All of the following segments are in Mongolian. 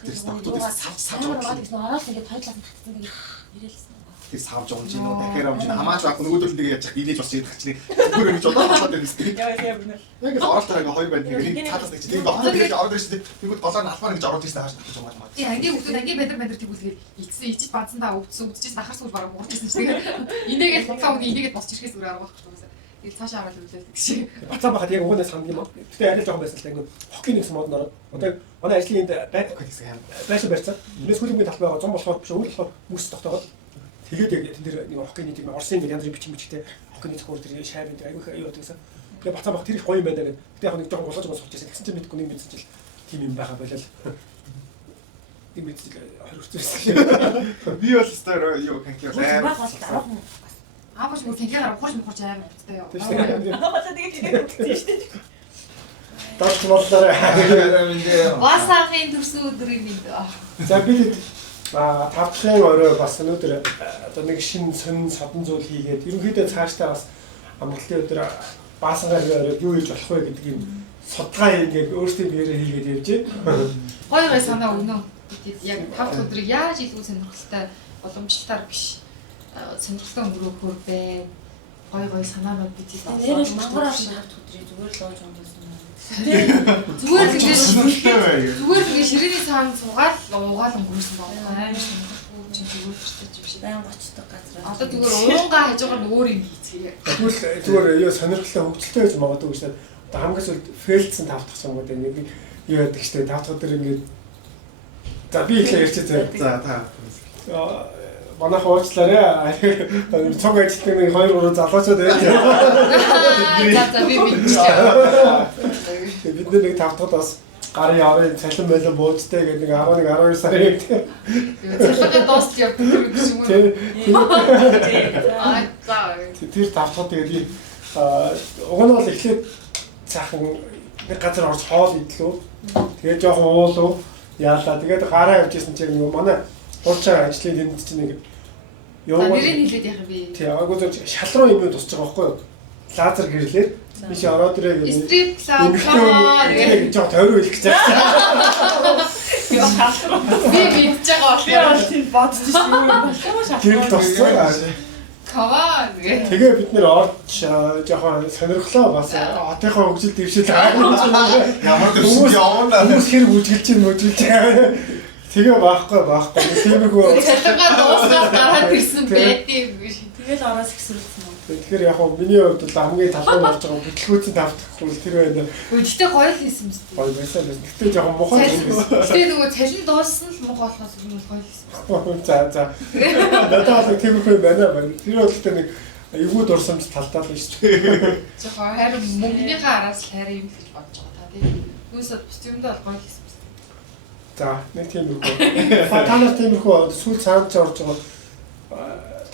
Тэр доктор савж байгаа гэсэн ороод ингээд хоёулаас нь татсан тэгээд ирээлсэн. Тэр савж байгаа юм чинь дахиад авч хамаач байхгүй нөгөөдөл нэг яаж дийлж бас идэх чинь зүгээр ингэж бодоод байна гэсэн. Яа бинэ. Яг л оролт байгаа хоёр байна. Нэг цаадаас нэг тийм доктор гэж ороод ирсэн. Тэгвэл голоор нь албаар ингэж ороод ирсэн хааш татчих байгаа юм. Тийм ангийн хүмүүс ангийн бандер тэгүүлгээд ичсэн ичиж бадсандаа өвдчихсэн дахар сүр бараг уурчихсан чинь тэгээд инээгээд хуцаа өгнө инээгээд босч ирэхээс зүгээр арга байхгүй юм. Тэгээд цаашаа аваад үлдээд гэж. Бацаа бахад яг уунаас ханд юм. Гэтэ арай жоохон байсан л та ингээд хоккейн гэсэн мод нөрөө. Одоо манай ажлын энд байсан барьцаа. Энэс хүлэмжийн талбай байгаа 100 болохоор биш өөр болохоор мөс тогтоогод. Тэгээд яг тэн дээр нэг хоккейний тийм Орсын янз бүрийн бичиг бичгтэй хоккейний цохор тэр шайбын дээр аюух аюу гэсэн. Тэгээд бацаа бах тэр их гоё юм байна гэдэг. Гэтэ яг нэг жоохон гулгаж сууж байсан. Тэгсэн чинь мэдгүй нэг мэдсэн чил тийм юм байгаа болол. Тийм мэдсэн хоригдчихсэн. Би бол стаар юу хэнхээ аавч бүр тэнхээ гарах хурж мохорч аймаг биттэй яа. Аа тэгээд тийм шүү дээ. Дагч боллоо. Васахын төрсөн өдрийн минь. За би тавчхын орой бас өнөөдөр одоо нэг шин сонин садан зүйл хийгээд ерөнхийдөө цаашдаа бас амралтын өдөр баасангаар орой юу хийж болох вэ гэдэг юм судалгаа ингээд өөрсдийн биеэрээ хийгээд явж байна. Гоё гой санаа өгнө. Яг 5 өдрийг яаж илүү сонирхолтой боломжтой биш. Сонирхолтой өнгөрөөхөр бэ. Гоё санаанууд бид нэрэл мангар авах өдрийг зүгээр л ууж өнгөрсөн. Зүгээр л ингэ ширээний цаанд суугаад уугаал өнгөрсөн байна. Чи зүгээр ч биш. Баян гоцдог газар. Одоо зүгээр уунгаа хажиж байгаа нь өөр юм хийцгээе. Тэгвэл зүгээр юу сонирхолтой хөгжилтэй гэж магадгүй шүү дээ. Одоо хамгийн сүүлд фейлдсэн тавтах юм уу дээ нэг юу яадаг шүү дээ. Тавтах өдөр ингээд за би ихлэ ярьчих зэ. За та. Манайх уучлаарай. Цог ажилтны нэг 2 3 залуучууд байна. За би мэдчихээ. Бид нэг тавтахад бас гарын авын цалин байлан бууцтай гэдэг нэг 11 12 сарын юм. Цалингаа дуусч явдаг юм шиг юм. Тэр тавтахад тэгээд уг нь бол эхлээд цаахан нэг газар орж хоол идлээ. Тэгээд жоохон уулуу яалаа. Тэгээд гараа явжсэн чинь нэг манай уучаар ажлын тэнд чинь нэг нэрийг хэлээд яах вэ? Тий, агуу зөв шал руу юм тусч байгаа байхгүй юу? Лазер гэрлээд биш ороод ирээ гэдэг. Стрип клаб тэгээд жоо тойроо хэлэх гэж байна. Яа шал руу. Би мэдж байгаа бол тийм бодчихсон юм байна. Тэр туссан. Каваа гэ. Тэгээ бид нэр орж жоохон сонирхлоо бас хотынхаа хөгжил дэвшил байгаа. Ямар төсөв явна. Хүмүүс хэрэг үжгэлж байгаа. Тэгээ баахгүй. Тиймэрхүү цалингаа дуусгаад гараад ирсэн байдیں۔ Тэгэл ороос ихсүүлсэн юм. Тэгэхээр яг хөө миний хувьд бол хамгийн талбай болж байгаа бүтлгүүцэн тавтахгүй тэр байна. Гэхдээ гоё л хийсэн мэт. Гоё байсан. Гэхдээ жоохон муухай байсан. Тэгээ нөгөө цалин дууссан л муухай болохоос юм гоё хийсэн. За. Надад бол тиймэрхүү байна. Тэр бол гэхдээ нэг эвгүй дурсамж талдаа л шүү дээ. Жохоо харин мөнгөнийхөө араас л харин юм гэж бодож байгаа та тийм. Юусад бус юмдаа бол гоё хийсэн. За, нэг тиймэрхүү. Фатанаар тиймэрхүү сүүл цаанд орж байгаа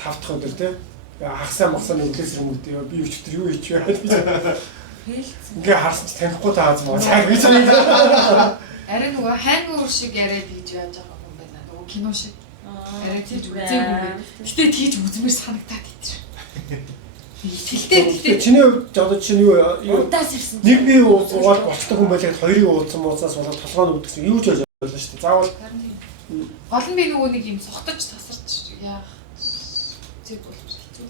тавтах өдөр тий. Хагсаа махсаа нүглээс хүмүүдээ би өчтөр юу хийч вэ? Ингээ харсан ч танихгүй тааз маа. Цаг гэж байна. Арай нөгөө ханг өөр шиг яриад хийж яаж байгаа юм байна. Нөгөө кино шиг. Арай тийж үзээгүй. Гэтэ тийж үзмээр санагдаад ийтэр. Тэгтээ чиний хувьд одоо чинь юу Удаас ирсэн. нэг би уугаад болцдог хүн байлаа хоёрыг ууцсан мууцаас болоод толгойн өвдсөн юу ч ойлгож байна шүү дээ. Заавал гол нь би нөгөө нэг юм сухтаж тасарч яах зүг болж хэцүү.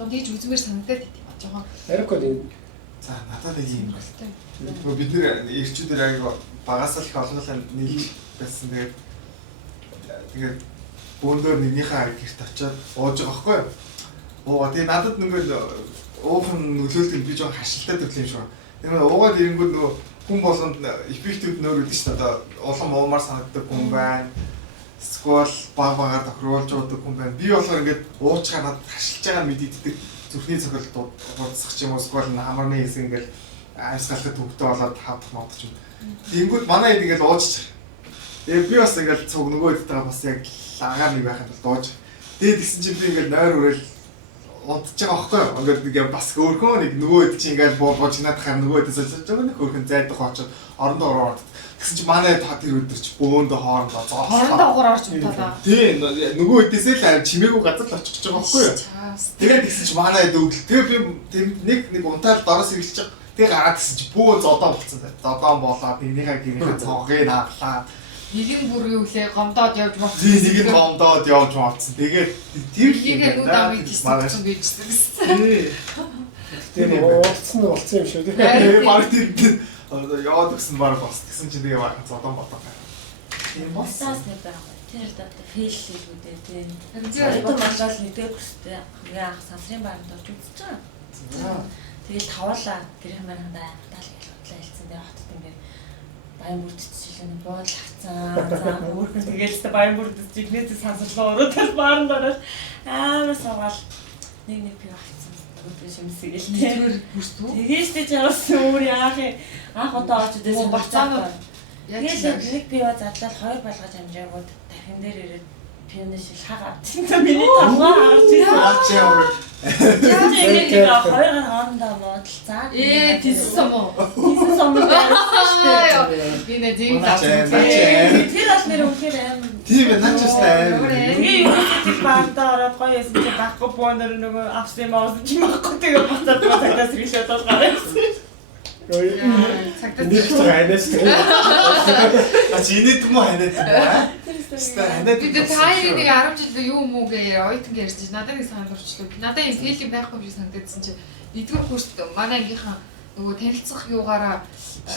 Тэгээд тийж үзмээр санагдаад идэв ба жоохон. ярихгүй дээ. За надад нэг юм байна. Бид нэр ирчүүдээр аяг багаас л их олонлоо нийлж байсан. Тэгээд бөөндөө нэгнийхээ гэрт очиод ууж байгаа байхгүй юу? Тэгээ надад нөгөө уухан нөлөөлтөнд би жоохон хашилтай төрөл юм шиг байна. Тэгээ уугаад ирэнгүүт нөгөө хүн болгонд эффектүүд нөр үүдэж шүү дээ. Одоо улам уумаар санагддаг хүн байна. Эсвэл багаар тохируулж уудаг хүн байна. Би болохоор ингээд уучгаа надад хашилж байгаа мэдэгддэг зүрхний цохилт урдсах ч юм уу эсвэл хамарны хэсэг ингээд амьсгалахад төвхтэй болоод хавдах модч юм. Тэнгүүд манай хэд ингээд ууччих. Тэгээ би бас ингээд цуг нөгөө хэдтэйгээ бас яг агаар нэг байхад бол дууж. Тэгээд тэгсэн чинь би ингээд нойр өрөөл унтж байгаа байхгүй юу? Ингээд нэг бас өөрхөн нэг нөгөө хэд чинь ингээд буулгаж надахаар нөгөө хэдээс олж байгаа нэг өөрхөн зайдах очоод орондоо ороод тэгсэн чинь манай та тэр өдөр чи бөөндөө хоорондоо хоорондоо орж унтаалаа. Тий нөгөө хэдээсээ л чимээгүй газар л очих гэж байгаа байхгүй юу? Тэгээд тэгсэн чинь манай хэд өвдөл. Тэгээ би нэг унтаал дороос ирэлж байгаа. Тэгээ гараад тэгсэн чинь бөө зодоо болцсон. Зодоо болоод нэгнийхээ гэрийнхээ цонхыг хааглаа. нэг нь бүр юу лээ гомдоод явж мовцсон. Тий нэг нь гомдоод явж мовцсон. Тэгээд тэр нэгээ нүд амыг тийсэн гэж хэлсэн. Тий. Тэр уулцсан болсон юм шүү дээ. Тэгээ баг тэр яваад гисэн баг бас гэсэн чинь тэгээ баг зодон бодоо. Улсаас нэг байх. Тэр л даа фейллүүдээ тий. Тэр одоо малгал нэгдээ хүстэй хамгийн анх сансрын байранд орж үзчихсэн. Тэгэл тавуулаа гэрхэн байрандаа даал ялгуулаа хэлсэн. Тэгээ хотод ингээд баян бүрдчихсэн буудал хацсан. Өөрхөн тэгээл та баян бүрдчих игнэт сансарлаа ороод тэр байранд ороод амар суугаал нэг пив хацсан. Өдөр шимсэг л тий. Тэгээш тэ чаас өөр яах юм. Анх удаа орж үзсэн бацаанууд. Тэгэл нэг пив задлал хоёр болгож амжаагууд дахин дээр ирээд пивны шил хагаад тийм миний таваа харж ирсэн. Тэгээд хоёр хоорондоо муудалцаа. тийсэн юм уу? Тийсэн сум дээр. Би нэ тийм тэр бол нэр үнхээр аим. Тийм ээ начстай аим. Тэгээ юу гэдэг баанда ороод гоё яасан чи баггүй бөөнөр нөгөө авсан маус чи маггүй тэгээ буцаад цагаас ирэх шатал гараа. цагтаа Нэг ч хайнаас тэгээ. А чи инээд юм уу ханаад юм аа? бид таяа нэг 10 жил юу юм уу гээ ойтон ярьж байна. Надад нэг санал орчлоо. Надад юм фейлинг байхгүй юм шиг санагдсан чи нэгдүгээр курст манай ангийнхаа нөгөө танилцах юугаараа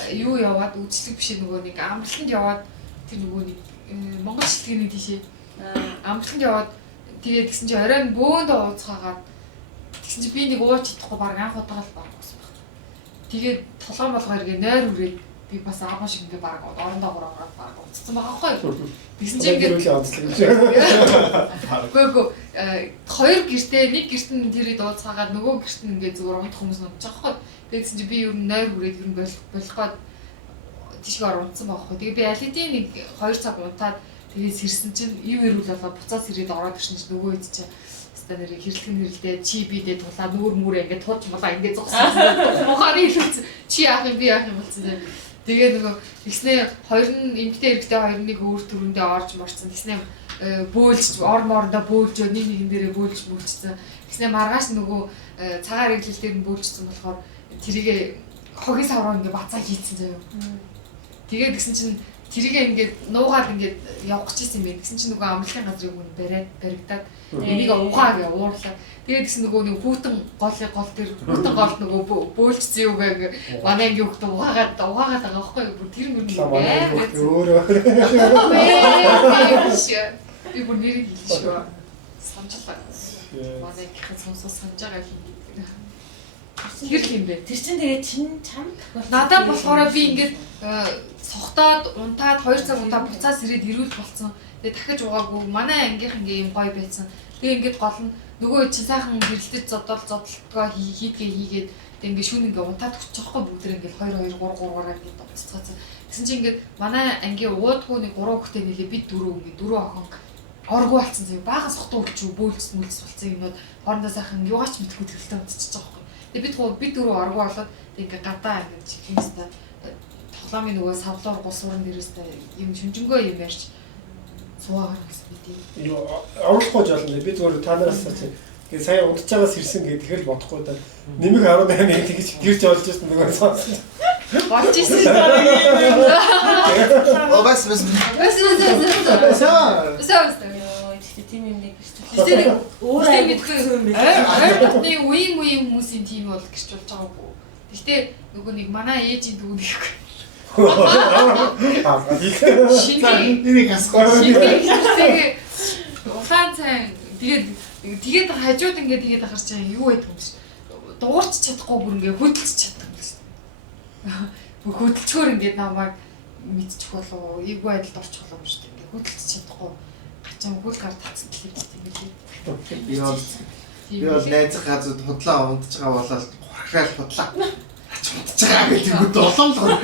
юу яваад үйлчлэг биш нөгөө нэг амралтанд яваад тэр нөгөө нэг Монгол шилтгэний тийшээ амралтанд яваад тэгээд тэгсэн чи оройн бөөнд ууцгаагаад тэгсэн чи би нэг ууж чадахгүй баг анх удаа л баг болсон баг. Тэгээд толгой болгоо иргээ нойр үрээд би бас ааваа шиг ингээ баг орондоо гураагаад баг уцсан байгаа байхгүй. Тэгсэн чи ингээ Гүг хоёр гэртээ нэг гэрт нь тэрийг дууцгаагаад нөгөө гэрт нь ингээ зүгээр унтах хүмүүс нутчих байхгүй. Тэгсэн чи би ер нь нойр хүрээд ер нь болох гээд тийшээ унтсан байхгүй. Тэгээ би алидийн нэг 2 цаг унтаад тэгээд сэрсэн чинь ив ирүүл болоо буцаас ирээд ороод ирсэн чинь нөгөө хэд чи ста нэр хэрэлхэн нэрэлдээ чи бидээ тулаа нүүр мүрээ ингээ тууч молоо ингээ зогссон. Моханы хэлсэн чи яах юм би яах юм болсон. Тэгээ нөгөө тэгснээ хоёр нь эмгтэй эрэгтэй хоёр нэг өөр төрөндөө орж морцсон. Тэгснээ бөөлж ормоордоо бөөлж нэг нэгэн дээрээ бөөлж мөлчсөн. Тэгснээ маргааш нөгөө цагаан реглэл дээр нь бөөлжсөн болохоор тэрийг хогийн савраа ингээ бацаа хийцэн заяа. Тэгээд тэгсэн чинь тэрийг ингээд нуугаад ингээд явах гэжсэн юм бэ. Тэгсэн чинь нөгөө амралтын газрыг хүн баригдаад энийг угаа гэж уурлаа. Тэгээд тэгсэн нөгөө нэг хүүтэн гол дээр хүүтэн голд нөгөө бөөлжсэн юу гэ манай ангийн хүүхд угаагаад байгаа байхгүй юу. Тэр мөр нэг өөрөө би бүр нэрийг хэлсэн шүү. Санжлаа. Манай гихэ сонсож санаж байгаа юм. Тэр юм бэ. Тэр чинь тэгээ чам надад болохоор би ингээд сохтоод унтаад 2 цаг унтаад буцаас ирээд ирүүл болцсон. Тэгээ дахиж угаагүй манай ангийнх ингээ юм гоё байсан. Тэгээ ингээд гол нь нөгөө чинь сайхан гэрэлтэж зодолтгоо хийгээд тэгээ ингээ шүүн ингээ унтаад өччихгүй бүгд ингээ 2 2 3 3-аар ингээ дуццгаацсан. Тэгсэн чинь ингээд манай ангийн уудгүй нэг 3 хүүхдээ нэлээ бид 4 ингээ 4 охин оргуу болсон зав. Бага сохтуу өвчүү бөөлс мүлс болсон юмнууд хоорондоо сайхан юугаач мэдхгүй тэрэлтэй унтчихж байгаа юм. Тэгээ бид 4 оргуу болоод ингээ гадаа ингээ чихэнстэй тоглоомын нөгөө савлуур гусуурн дээрээстэй юм шүнжэнгөө юм ярьж суугаар гэсэн бид. Оруулахгүй жаална. Би зүгээр та нараас тэгээ сая унтж байгаас ирсэн гэдэг тэгэхээр бодохгүй да. Нэмэг 18 тэгж гэрч олж ирсэн нөгөө сонсон. Болж ирсэн. Бас. тийм юм нэг гэж. Тэр Өөр мэдгүй юм байна. Нэг үеийн хүмүүсийн тим бол гэрч болж байгаагүй. Гэхдээ нөгөө нэг манай ээжийн дүү нэг Энийг асуух. Тэгээ улаан цай тэгээд хажууд ингээд тэгээд ахарч юу байдаг юм биш. Дуурч чадахгүй бүр ингээд хөдөлж чаддаг юм биш. Хөдөлчгөр ингээд намайг мэдчих болов уу? Эвгүй байдалд орчих болов уу шүү дээ. Ингээд хөдөлж чадахгүй гачаан хөл гар татсан гэх юм байна. Би бол найзах газар худлаа унтж байгаа болоод гурхаал худлаа. Чудж байгаа гэж үгүй олон л гоо.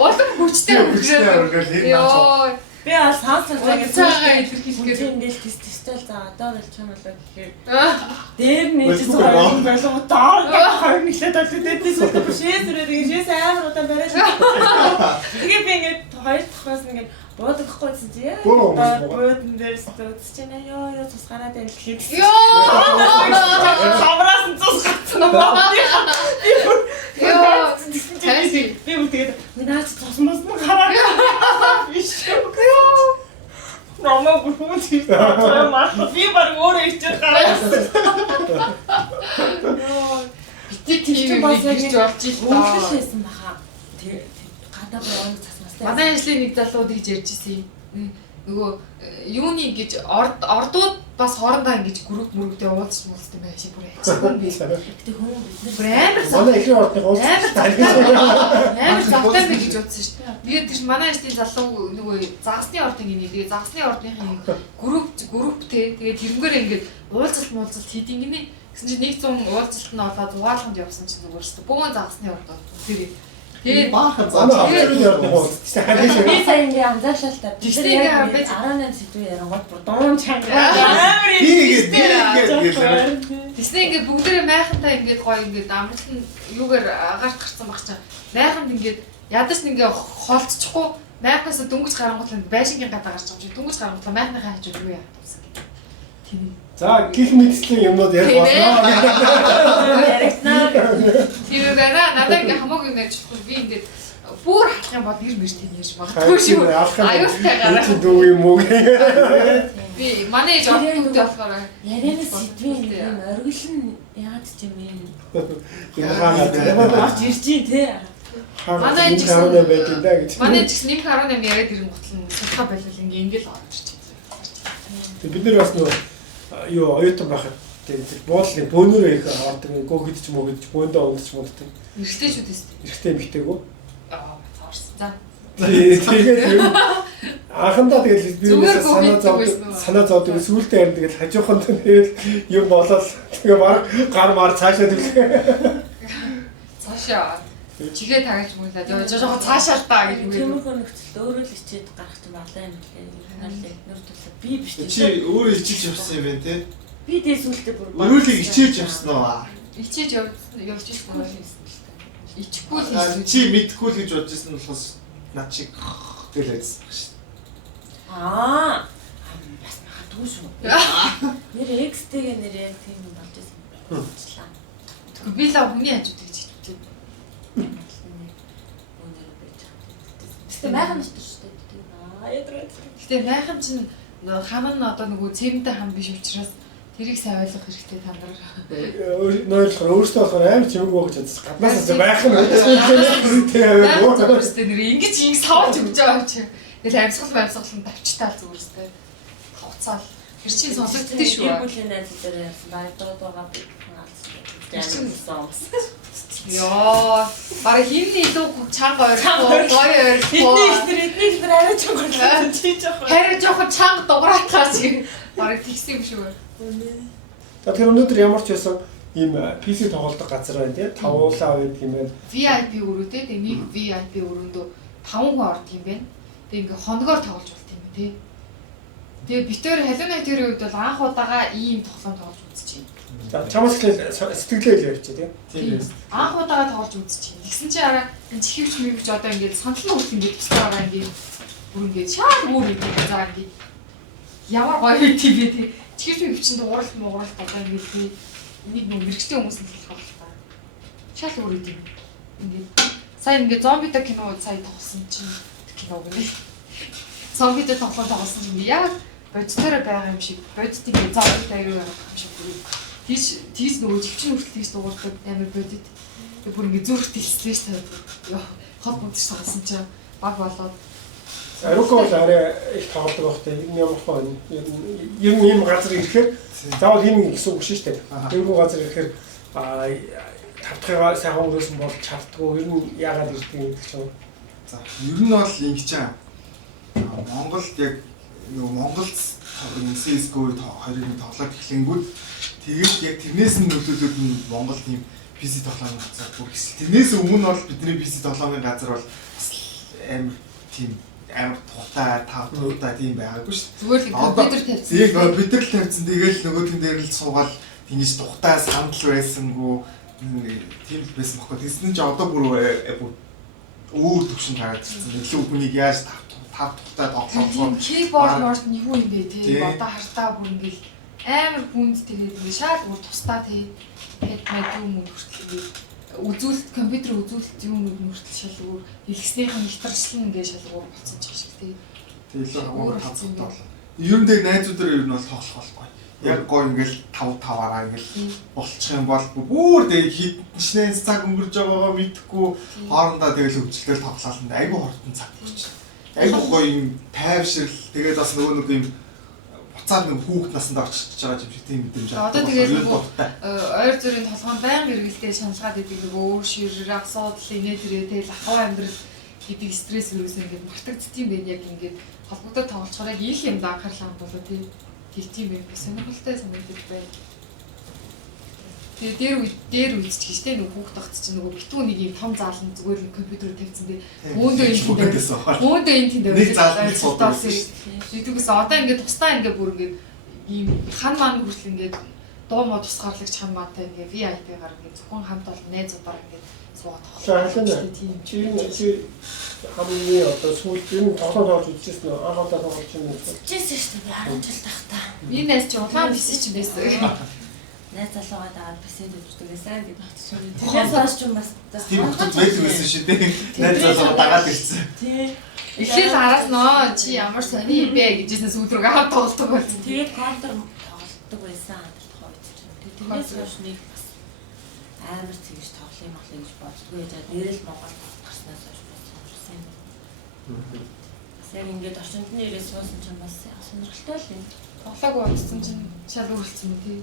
Олон хүчтэй үргэлжлээ. Би аа саасаа цагаан илэрхийлгээд ингээл тесттэй заа одоо л чамлаа гэхээр дээр нээж байгаа болоо доор хоёр нэглээд олоо дэдээс үлдээ бишээс үрээд шээс амар удаа барайж. Тэгээ би ингээд хоёр дахаас ингээд буудагхгүйсэн чи яа. Буудан дээрс төгсөж байна ёо цусгараад байл гэхэд. Ёо хамраас нь цус гацсан. Ёо. Би бүр тэгээд Наач цусмас нь хараа. Биш үү? Намаа бүхэн тиймээ мах би баг өөрөө ичээр гараа. Бити тийм бас яг ч болж ил таа. Өнгөлөөсөн баха. Тэгээ гадаа боог цасмастай. Манай ажлын нэг залуу тэгж ярьж ирсэн. Нөгөө юуны гэж ордууд бас хоорондоо ингэж групп мөрөгтэй уулзч муулсан байх шиг бүр ачаагүй би. Гэтэ хүмүүс бид Бүр амар манай ихний ордны амар завтай би гэж утсан шүү дээ. Тэгээд тийш манай ажлын залуу нөгөө загасны ордын гинэ. Тэгээд загасны ордныхын групп те. Тэгээд тэрнгээр ингэж уулзалт хийдин гинэ. Гэсэн чинь нэг зам уулзалт нь олоод угаалганд явсан чинь зүгээр шүү дээ. Бүгэн загасны ордод. Тэгээд баахан заавал ордны уулзсан. би сая ингээ анзааршаалтай. Тэгсний ингээ 18 сэдвүү ярангууд бүр дуун чанга. Тэсний ингээ бүгдээрээ майхантай ингээ гоё ингээ амарлан юугаар агаарт гарсан баг чаа. Майханд ингээ ядаж ингээ холцчихгүй майхнаас дөнгөж гарангуул байшингийн гадаа гарч байгаа юм чи дөнгөж гарангуул майхныхаа хажууд юу яах вэ гэдэг. Тийм. За гих мэдслийн юмнууд ярих болно. Тийм байна. Надад ингээ хамаагүй ингээ чихгүй би ингээ бүр халах юм бол нэр мэрт тийм ярьж магадгүй шүү. Аюултай гараа. Дүү юм уу? Би манай ээж ордонтой болохоор ярианы сэдвийн юм оргил нь яагаад ч юм Яагаад орж ирж дээ те. Манай ээж хараа байт юм да гэж. манай ээж 1.18 яриад ирэн готлон сахаа байлал ингээ ингээл орж ирж байна. Бид нар бас нөгөө юу оюутан байхад тийм буудлын бөөнөрөө их ордог гөөгд ч мөгд ч бөөндөө ундч мууддаг. Эргэжтэйчүүд тест. Эрэгтэй эмэгтэйгөө. Цаарсан. За. Тэгээд анхандаа тэгэл би Зүгээр санаа зовдөг сүултээ харин тэгэл хажууханд тэгэл юм болоод тэгээ гар мар цаашаа төлөх. Цаашаа. Чигээ тагаж муулаад жоохон цаашаа л таа гэж үгээд. Тиймэрхүү нөхцөлд өөрөө л ичээд гарах юм байна юм лээ. Нэр төлөө би биш тийм. Чи өөрөө ичиж явсан юм байна те. Би дэсүүлдэ бүр. Өрөөлийг ичээж явсан уу? Ичээж явж ирсэн юм. Ичихгүй л Аа, чи мэдхгүй л гэж бодож ирсэн болохоос над чиг гэлээдсэн баг шүү. Бас магадгүй шүү. Нэр X-тэйгээ нэр яг тийм болж ирсэн. Тэгвэл би л хүний хажууд гэж хэлдэг. Гэтэ майхан шүү дээ. Ядраа. Гэтэ майхан чинь хам нь одоо нөгөө цемэнтэй хам биш учраас тэрийг сайн ойлгох хэрэгтэй та нар. Нөөрлөхөр өөртөө болохоор амар чимэг байгаа гэж бодсон. Гаднаас байх юм. Тэгээд зүгээрстэй нэр ингэж савж өгч байгаа юм чи. Тэгэл амьсгал тавчтаал зүгээрстэй. Хуцаал. Тэр чинь сонсогддээ шүү. Бүлийн найз дээр яасан баярууд байгаа би хаалцсан. Йоо, бараг химний илүү чанга ойр. Эдний арай чанга чи жоохон. Харин жоохон чанга дуграатгаас бараг тэгсэн юм шүү. За тэр өнөөдөр ямар ч байсан ийм PC тоглодог газар байна тий. Тавуулаа байдаг юм байна. VIP өрөө тий. Тэгээ нэг VIP өрөөндөө 5 хүн ордог юм байна. Тэгээ ингээ хоногоор тоглож болт юм тий. Тэгээ битээр халуунай тэрийн үед бол анх удаага ийм тоглоом тоглож үзчихээн. За чамаас ихлээр сэтгэлээ ярьж тий. Тийм. Анх удаага тоглож үзчихээн. Тэгсэн чи араа энэ чихвч мөвч одоо ингээ санал нь ингээд тусдаараа ингээ бүр ингээ шаар өөр юм заа ингээ ямар гоё юм тий. Чихвч мөвчөнд ууралт одоо ингээ тий. Энийг нэг мэрэгчтэй хүмүүс нь хэлэх байх та. Шал өөр юм. Ингээ сайн ингээ зомбитой кино сая тоглосон чинь кино гэнэ. Зомбитой тоглосон чинь яг бодитоор байгаа юм шиг бодит ингээ зомбитой аюу явах юм шиг бүр тийс нөгөө чихвчний хүртэл тийс дуурдаг амар бодит. Тэг бүр ингээ зүрх тэлслээ ш та. Хот модч тоглосон чинь баг болоод Аруко бол арай их тоглодог байхтай. Ямар хоо ер нь ийм газар ирэхээр заавал ийм гэсэн үг шүү дээ. Тэрхүү газар ирэхээр тавтахыгаа сайхан өрөөсөн бол чаддгүй. Ер нь яагаад ирдэг юм гэж байна. За, ер нь бол ингэж аа. Монголд яг нөгөө Монголд CS:GO 2-ын тоглоод эхлэнгүүт тэгээд яг тэрнээс нь нөлөөлөд нь Монголд ийм PC тоглоомын газар бүр хэсэл. Тэрнээс өмнө бол бидний PC тоглоомын газар бол амар тийм амар тухтай тавтай тийм байгаагүй шүү. зүгээр л компьютер тавьсан. Яг компьютер л тавьсан. Тэгээл нөгөөдгөн дээр л суугаад ингэж тухтай сандал байсангүй тийм л байсан баггүй. Тэсний ч одоо бүр өөр төвшин гараад ирсэн. Илүү хүнийг яаж тав тухтай тоглоомсоо keyboard морд нь юу юм бэ тий. Одоо хартаа бүр ингээл амар хүнд тэгээд ингээ шал бүр тусдаа тий. Хэд мэдүү юм хүртэл ингээ үзүүлэлт компьютер үзүүлэлт юмнууд мөртөл шал өөр дэлгэснийхэн хятарчлан ингээд шал өөр болцсон ч шиг тий. Тэгээ илүү хавар тавтай болно. Ер нь дээр найзуудаар ер нь бол тоглох болохгүй. Яг гоо ингээл 5-5-аараа ингээл болчих юм бол бүр тэгээ хитнэс цаг өнгөрж байгаагаа мэдхгүй хоорондоо тэгэл өвчлөлтөөр тоглоолно. Айгу хортон цаг өгч. Айгу гоё юм тайвшрал тэгээд бас нөгөө нэг юм буцаад нэг хүүхд насанд очиж байгаа юм шиг тийм мэдрэмж авдаг. Одоо тэгээд нөгөө ойр зүрийн толгойн байнга эргэлдээ шаналгаад идэг нөгөө өөр ширээ асуудал инээ тэрээ тэгэл ахуй амьдрал гэдэг стресс вирус ингээд мартагддсан байх яг ингээд холбогдоод тоглолцохоор яг ил юм да анхаарлаа хандуулаа тийм тийм байх сонирхолтой санагддаг бай. Тэгээ дээр үзчих гэж тийм нөгөө хүүхд тагц чинь нөгөө битүү нэг юм том заалан зүгээр нэг компьютер тавьсан тийм өөндөө энэ тийм нэг заалан суудаг. Тэгээс одоо ингээд тусдаа ингээд бүр ингээд ийм хан маань хүртэл ингээд дуу мод тусгаарлагч хан маатай ингээд VIP-гаар ингээд зөвхөн хамт олон найзуудаар ингээд суугаад тоглох. Тийм чи хамгийн одоо сүүл энэ тоглоом тоглож үзчихсэн нөө анхудаа тоглож юм уу? Үзчихсэн шүү дээ 10 жил тахта. Энэ найз чи улаан бисээ ч байсан. Найз залуугаад аваад бисээд үздэг сайн гэдэг батчсан. Тэрээс хойш ч юм бас тийм хүмүүс байдаг байсан шүү дээ. Найз залуугаа дагаад ирсэн. Тий. Эхлээл араас нөө чи ямар сони юм бэ гэжсэн сүүл рүү хамт тоглолдог байсан. Тэгээд контр тоглолдог байсан тухай үзчихсэн. Тэрээс хойш нэг бас амар тэгж тоглох юм ахлаа гэж боддгоо яа нэрэл Монгол гарснаас хойш сонирхсан юм. Яг ингээд орчинд нь ирээс суусан ч бас сонирхолтой л юм. Тоглоагүй удсан чинь шал өөрлөсөн үү тий.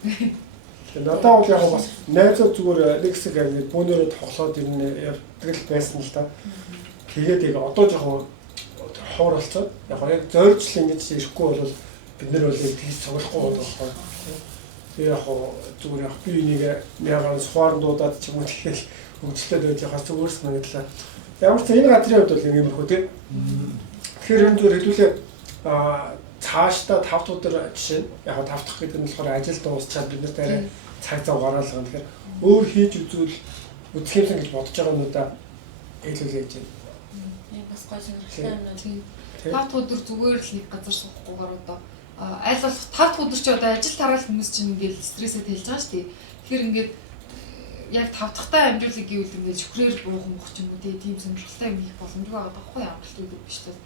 Тэгээд надад бол яг бас найзууд зүгээр нэг хэсэг ингээд бүүнээрээ тоглоод ирнэ явдаг л байсан л та. Тэгээд яг одоо жоохон хоор болцоод яг зөөржл ингэж ирэхгүй бол бид нар бол тэгж цогцохгүй болдог байхгүй. Тэгээ яг зүгээр яг би энийг мягаан сугаар дуудаад ч юм уу тэгэл хөгжлөд байж хаа зүгээрс мэдлээ. Ямар ч энэ газрын хувьд бол ингэ мөхөө тий. Тэгэхээр энэ зүгээр хэлүүлээ цаашдаа 5 дахь өдөр жишээ яг 5 дахь гэдэг нь болохоор ажил дуусчаад бид нарт арай цаг зав гаргаалгана. Тэгэхээр өөр хийж үзвэл үзэх юмсан гэж бодож байгаа юмудаа хэлүүлээ гэж байна. Бас гоё сонирхолтой юм. 5 дахь өдөр зүгээр л нэг газар суухгүйгээр одоо аль болох 5 дахь өдөр чи одоо ажил тараал хүмүүс чинь ингээд стрессэд хэлж байгаа шүү дээ. Тэгэхээр ингээд яг 5 дахьтай амьдралыг гэвэл ингээд шүхрээр буухан бох ч юм уу тийм сонирхолтой юм хийх боломжгүй байгаа байхгүй амралт үйл биш тул.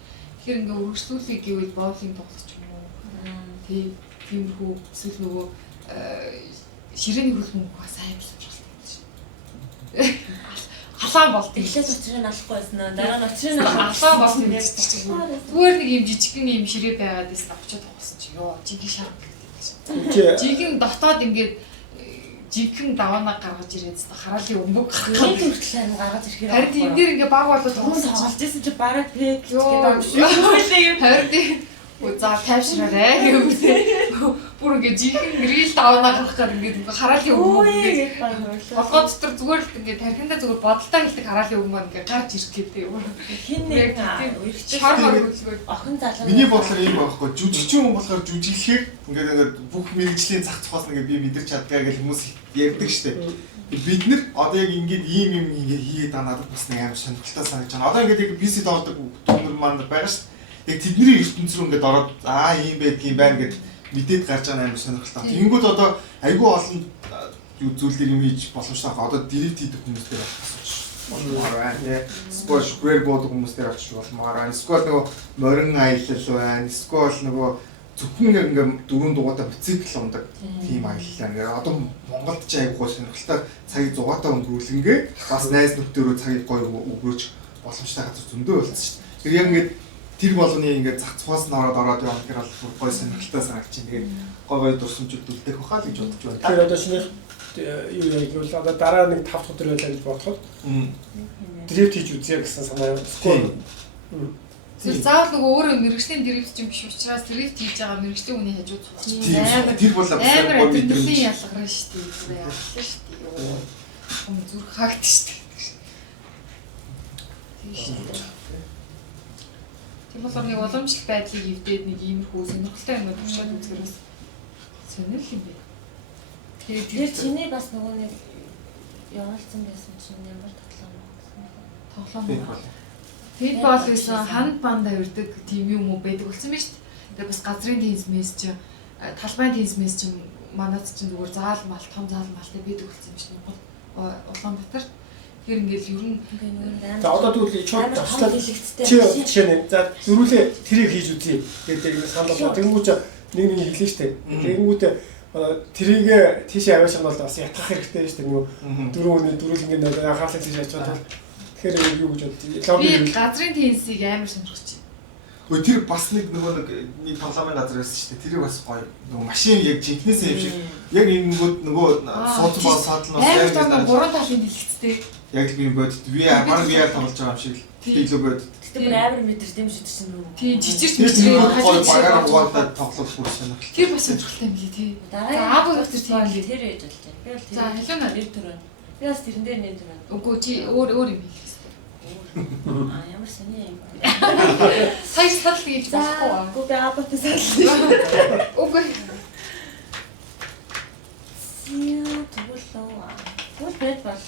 Тэгэхээр ингээд өргөжлүүлэх гэвэл боолын тоглох юм уу. Тиймэрхүү эсвэл нөгөө ширээний хөлбөмбөг бас сайн сонирхолтой юм шиг. Халаан болт. Эхлээд учрыг алахгүй байсан нөө. Дараа нь учрыг халаан болт юм чинь. Зүгээр нэг юм жижигхэн юм ширээ байгаад байсан авчаад тогсон чи ёо жинхэнэ шар гэдэг. Жинхэнэ дотоод ингээд жинхэнэ даваанаа гаргаж ирээд хараалын өмбөг гаргах хүртэл гаргаж ирэхээр харин тийм дээр ингээд баг болоод тоглож байсан чи бараг пек гэдэг. Харин за тайвшраарэ гэвэл бүр ингээд жинхэнэ грил даваанаа гаргах гэдэг ингээд хараалын өмбөг ингээд болгоо дотор зүгээр л ингээд тархиндаа зүгээр бодолтой хэлдэг хараалын өмбөг ингээд гарч ирэх гэдэг юм. Хин нэг шар мар хөлгөө охин залуу. Миний бодлоор ийм байхгүй. Жүжигчин хүн болохоор жүжиглэхээр ингээд бүх мэрэгжлийн зах зохиос нэг би мэдэрч чадгаа гэж хүмүүс ярьдаг штеп. Бид нар одоо яг ингээд ийм юм ингээд хийгээд байгаа надад бас нэг амар сонирхолтой санагдаж байна. Одоо ингээд яг PC доодог хүмүүс маань байгаа штеп. Яг тэдний ертөнц рүү ингээд ороод ийм байдаг юм байна гэд мэдээд гарч байгаа амар сонирхолтой. Тэнгүүд одоо айгүй олон зүйлээр юм хийж боломжтой. Одоо delete хийдэг хүмүүстэй болчихсон. Болмоор байна. Скваш гэр бод хүмүүстэй очиж болмоор байна. Сквал нөгөө морин аялал байна. Сквал нөгөө зөвхөн яг ингээм дөрөв дугаатай бицикл ундаг тийм аялал. Ингээ одоо Монголд ч айгүй сонирхолтой цагийг 100-аатай өнгөрүүлэнгээ бас найз нөхдөөрөө цагийг гоё өнгөрөөж боломжтой газар зөндөө болсон шүү дээ. Тэр яг ингээд тэр болгоны ингээд зах цухаас нь ороод явах гэхээр бол гоё сонирхолтой санагдаж байна. Тэгээд гоё дурсамжууд үлдээх баха л гэж бодож байна. Тэгэхээр одоо шинэ юу яг гэвэл одоо дараа нэг 5 дахь өдөр байлаа гэж бодоход дрифт хийж үзье гэсэн санаа явуулсан. Тэр заавал нөгөө өөрөө мэрэгжлийн дрифт юм биш учраас дрифт хийж байгаа мэрэгжлийн хүний хажууд суух. Тэр бол амар адреналин ялгарна шүү дээ. Ялгалаа шүү дээ. Хүмүүс зүрх хаагд шүү дээ. Тийм болохоор нэг уламжлалт байдлыг эвдээд нэг иймэрхүү сонирхолтой юм туршаад үзгээрээс сонирхол юм бэ. Тэр чиний бас нөгөө нэг явуулсан байсан чинь ямар тоглоом байна. Фитбол гэсэн ханд банда өрдөг тийм юм уу байдаг болсон биз дээ. Тэгээ бас газрын теннисмэс чи талбайн теннисмэс чи манайд чинь зүгээр заал мал том заал малтай байдаг болсон юм шиг Улаанбаатар. Тэгэхээр ингээл ер нь За одоо тэгвэл чууд авчлаа чи жишээ нь за дөрүүлээ тэрийг хийж үзье гэдэг нэг санал болоо. Тэнгүүч нэг хэлээ штэ. Тэнгүүт тэрийг тийшээ аваашаа бол бас ятгах хэрэгтэй штэ. Нөгөө дөрүүл ингээд анхаарлаа тийш ачаад бол тэгэхээр юу гэж бодчих. би газрын тенсийг амар сонирхож байна. Хөөе тэр бас нэг тоглоомын газар байсан шүү дээ. Тэр бас гоё. Нөгөө машин яг жинкнээсээ юм шиг. Яг нөгөө суудсан бол садлан амар том 3 талын дэлгэцтэй. Яг л би бодит VR тоглож байгаа юм шиг л. Илүү бодит. тэр амар метр дэм шиг чинь үү. Тий жижиг Тэр жижиг гоё багаар угаадаад тоглох бүр сонирхолтой. Тэр бас сонирхолтой юм лий тий. Дараагийн аав тэр тийм тэр ээж болж байна. Би бол За хэлэнэ. тэр төрөө. Би бас тэрэн дээр нэр төрөө. Үгүй чи өөр юм хэлээ. Ямар сони юм. Сая садл гэж болохгүй. Үгүй би аавтай садл. Үгүй. Яа тэгвэл бол бэд бол.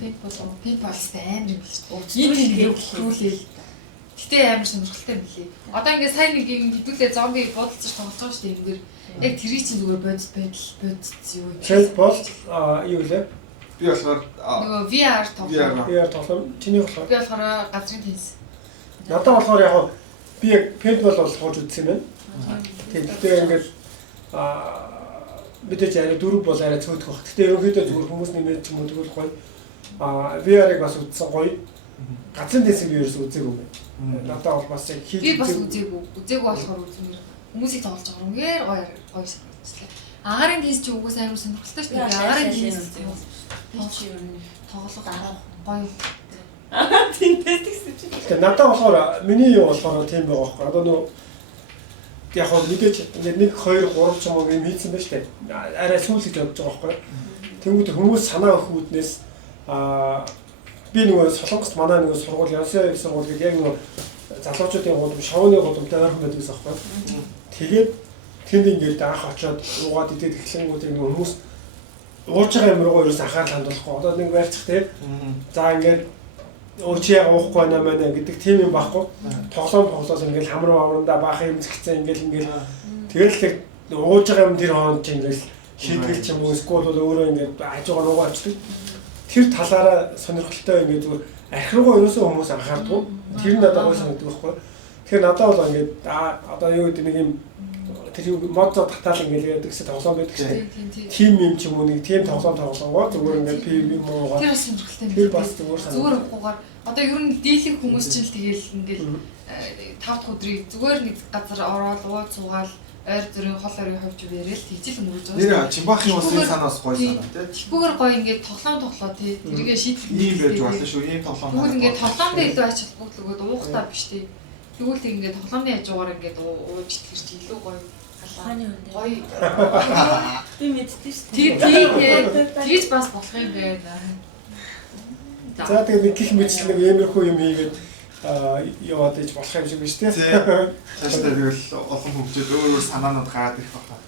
Пейнт болстой амар юм биш. Ийм юм хөрүүлээ. Гэтэ амар сонирхолтой юм лээ. Одоо ингээд сайн нэг юм хэдүүлээ зомби бодолцож тоглож байгаа шүү дээ энэ дэр. Яг тэрий чинь зүгээр бодис байдал бодис юу. Чэт бол юу лээ? Би болохоор нөгөө VR тоглоом. VR тоглоом чиний болохоор Би болохоор газрын тенс. надад болохоор яг би яг пейнтбол бол хууж үзсэн юм байна. Тэгтээ ингээд мэдээж арай дөрөв бол арай цөөхөх баг. Гэтэ ерөнхийдөө зүгээр хүмүүс нэмээд ч юм уу тэгвэл гоё. VR-ыг бас үзсэн гоё. Газрын тенсийг би ерөөс үзээгүй юм. Надад бол бас яг хийж Би бас үзээгүй. Үзээгүй болохоор үзмээр хүмүүсийг тоглож байгаа юм гээр гоё санагдчихлаа. Агарын тенс чи угсаа амар сонирхолтой шүү дээ. Агарын тенс Би чи юу нэ тоглох гоё. тэнтэс гэсэн чи. Тэгээ надад болохоор миний юу болохоор тийм байгаа байхгүй. Одоо нөө яг хөө мэдээж ингээд 1 2 3 ч юм уу юм хийсэн байж тээ. Арай сүүлж явж байгаа байхгүй. Тэнгүүд хүмүүс санаа өгөх үүднээс би нөгөө Солонгост манай нөгөө сургууль Янсын сургууль гэдэг яг нөгөө залуучуудын гудам шавны гудамтай ойрхон байдаг гэсэн байхгүй. Тэгээд тэнд ингээд анх очиод уугаад идээд эхлэнгүүт нөгөө хүмүүс ууж байгаа юм руу ерөөс анхаарал хандуулахгүй. Одоо нэг байрчих тээ. За ингээд чи яг уухгүй байна маа гэдэг тийм юм байхгүй. Тоглоом ингээл хамруу аврандаа баах юм зэгцэн ингээл тэгэл ууж байгаа юм тэр хонд чи ингээл шийдгэл ч юм уу эсвэл бол өөрөө ингээд хажуугаар нуугаа очдөг. Тэр талаараа сонирхолтой ингээд зүгээр архируугаа ерөөсөө хүмүүс анхаардаг. Тэр нь надад гоё санагддаг байхгүй. Тэгэхээр надад бол ингээд одоо юу гэдэг нэг юм тэр мод татаал ингээд яадаг гэсэн тоглоом байдаг шээ. Тим юм ч юм уу нэг тийм тоглоом тоглонгоо зүгээр ингээд пим юм уугаа. Тэр бас сонирхолтой юм. Тэр бас зүгээр санагдав. Зүгээр ухуугаар одоо ер нь дийлэх хүмүүс ч л тэгэл ингээл 5 дахь өдрийг зүгээр нэг газар ороод ууц суугаал ойр зүрийн хол орын ховж яриад тэгжил өнгөрөөж байгаа. нэр Чимбахын бас энэ санаас гоё санаа тий. Тэгбүүгээр гоё ингээд тоглоо тий. Тэргээ шийдэх Ийм байж болно шүү. Ийм тоглоом. Тэгвэл ингээд тоглоом дээр илүү ач холбогдлогод уухтаа биш тий. Тэгвэл тэг ингээд тоглоомны хажуугаар ингээд ууж итгэж илүү гоё. Хааны үндэ. Гоё. Би мэддээ шүү дээ. Тэгж бас болох юм байна. За тэгээд нэг гих мэтлэг нэг иймэрхүү юм хийгээд яваад иж болох юм шиг биш тий. Цаашдаа тэгэл олон хөгжөөд өөр өөр санаанууд гараад ирэх байна.